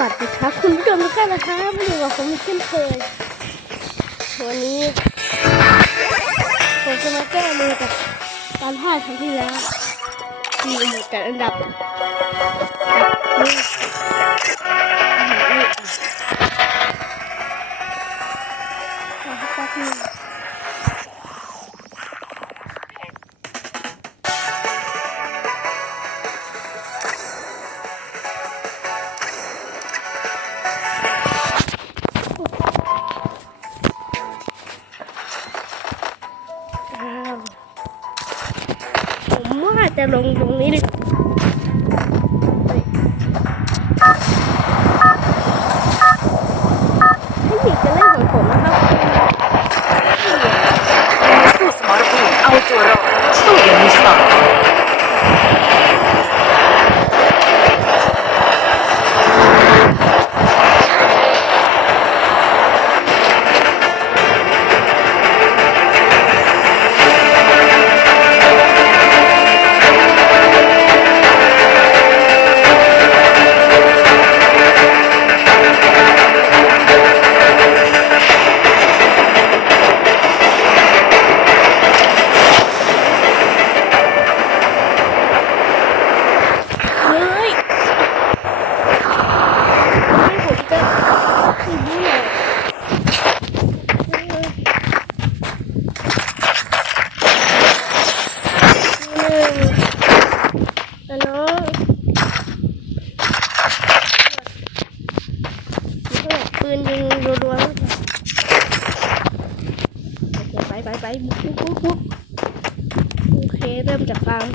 วัสดีครับ คุณผู้ชมทุกท่านนะครับอยู่กับผมเช่นเคยวันนี้ผมจะมาแก้มือกับการพลาดครั้งที่แล้วที่หมดจัดอันดับกับนี่นี่ ว่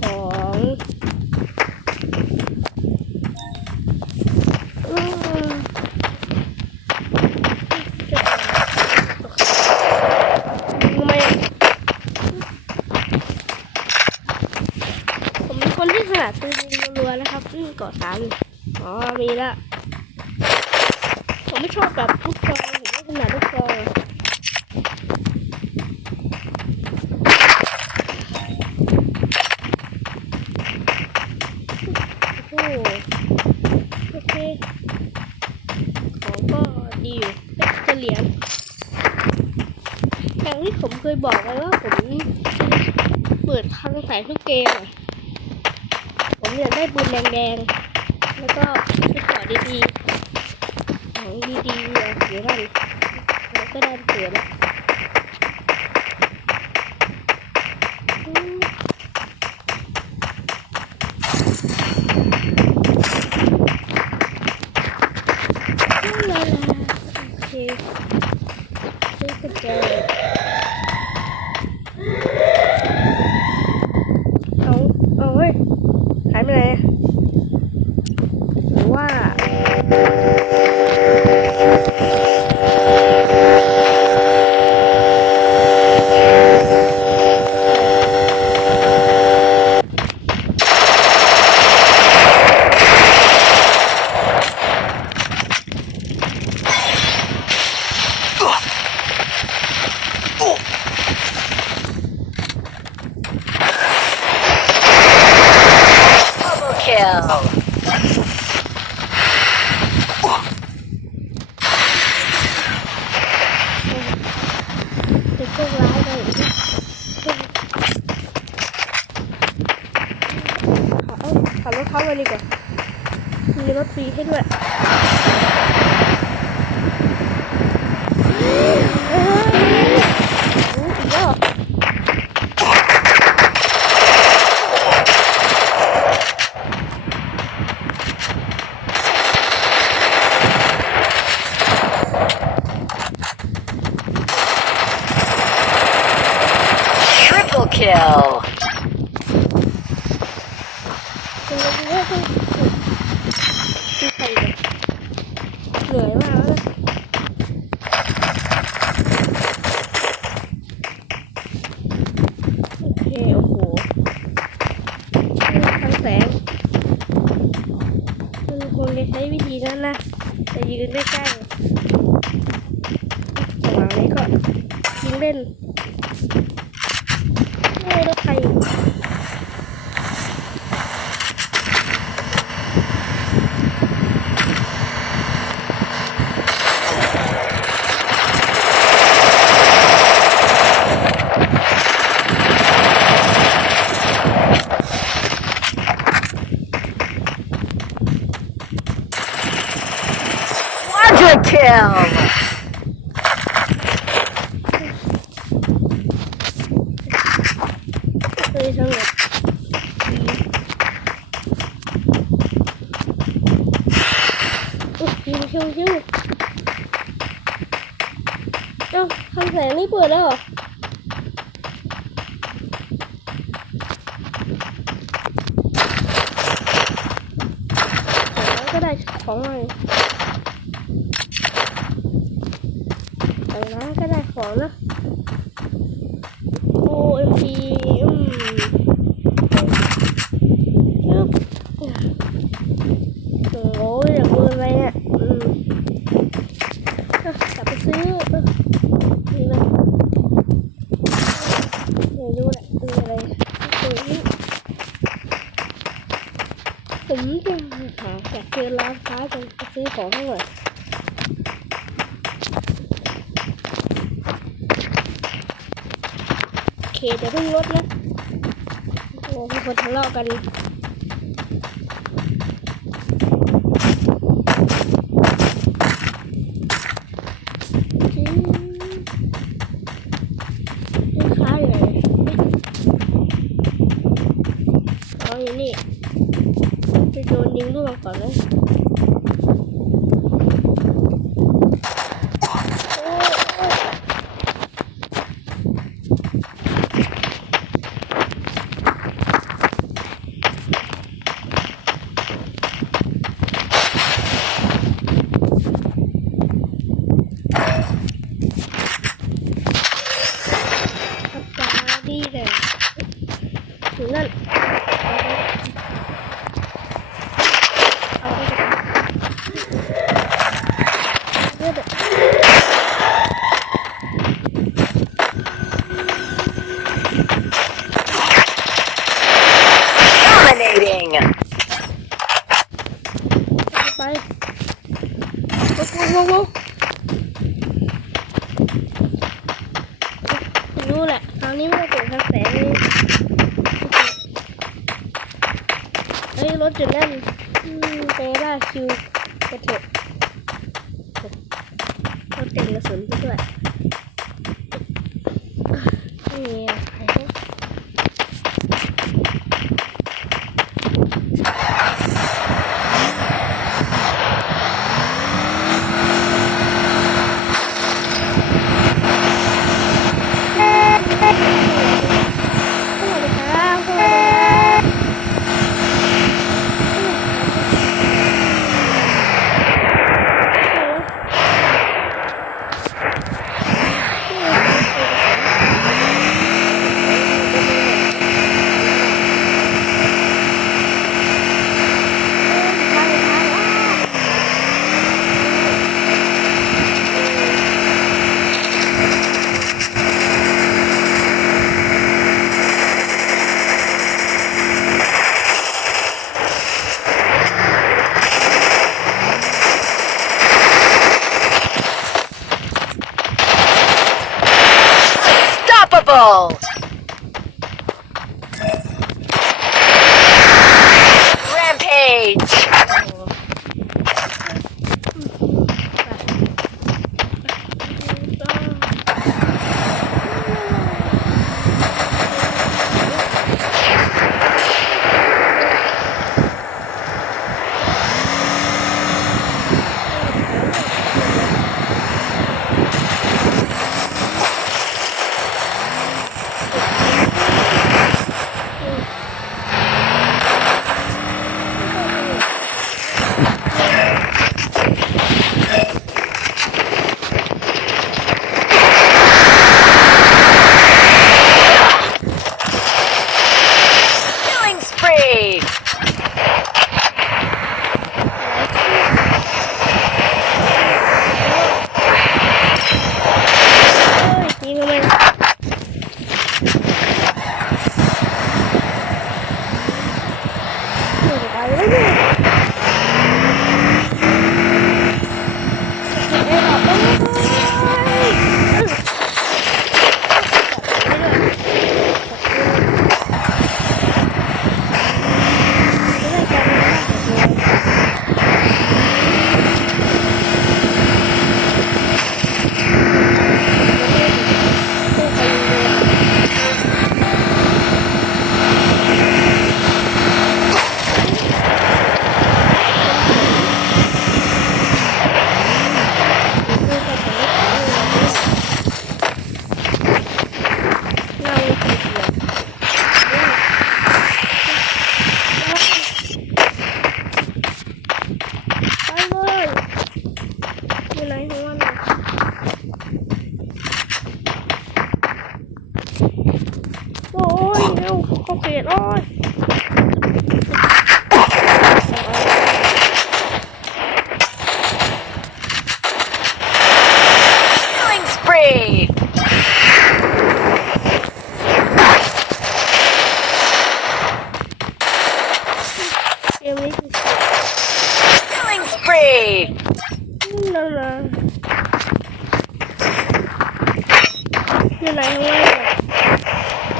ของอืมทำไมผมเป็นคนที่ถนัดปืนยิงรัวๆนะครับอืมเกาะตันอ๋อ มีละ ผมไม่ชอบแบบลูกซองผมไม่ถนัดลูกซองโอ้โหโอเค ของก็ดีอยู่ไม่จะเหรียญอย่างที่ผมเคยบอกไว้ว่าผมเปิดทาง สายทุกเกม ผมอยากได้ปืนแดงๆ แล้วก็ชุดเกราะดีๆของดีๆเดี๋ยวนั่นแล้วก็ได้เสือแล้วโอเคซื้อกุญแจ ขับรถเข้ามาดีกว่ามีรถฟรีให้ด้วยเอ้ยโอ้ยอีกแล้วเหรอ ทริปเปิลคิล เป็นรถเลือกที่ใครเนี่ยเหนื่อยมากแล้วนะโอเค โอ้โหทางแสง มันคงจะใช้วิธีนั้นนะจะ ยืนใกล้ๆสว่านี้ก็ยิงเล่น 12. không chứ Đâu, không thể nít vừa đâu Cái này khó này งชิวชิวเอ้าทำแสงนี่เปิดแล้วเหรอแล้วก็ได้ของใหม่แต่แล้วก็ได้ของนะ OMG อืมชึบโอ้ยอยากดูอะไรเนี่ยอืมอะกลับไปซื้อเออดีไหมเลยดูแหละดูอะไรดูนี่ผมจะหาอยากเจอร้านค้าจะซื้อของให้หน่อยโอ เคเดี๋ยวเพิ่งลดนะโอ้มีคนทะเลาะกัน จริงลูกค้าอยู่ไหนอ๋ออยู่นี่ จะโดนยิงลูกมาก่อนเลยโอ้โอ้ ปากกาดีเลยถึงนั่นเอาไปเลือด Dominating. ไปโอ้โหโอ้โหรู้แหละคราวนี้ไม่ได้เปิดทางแสงเลยเฮ้ยรถจุดนั่นอื มไปได้คิวกระเถอะรถเต็มกระสุนไปด้วย free. โอ้ย Killing spree! เกมนี้คือ Killing spree! นั่นนะอยู่ไหนข้างล่างอะ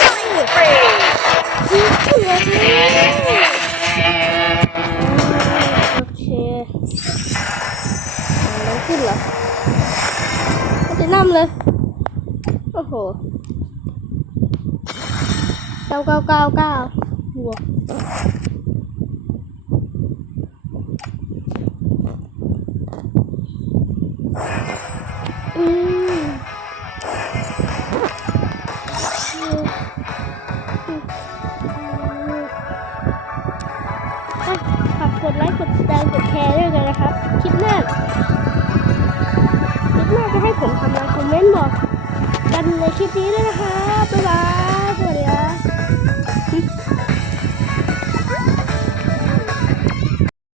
Killing spree! สีเขียวเลยโอเคอะไรขึ้น เหรอมันจะนั่มเลย โอ้โหเก้าเก้าเก้าเก้าบวกอืมอะฝากกดไลค์ กดติดตามกดแชร์ด้วยกันนะครับ คลิปหน้า มากจะให้ผมทำอะไรคอมเมนต์บอกกันในคลิปนี้ด้วยนะคะบ๊ายบายสวัสดีค่ะ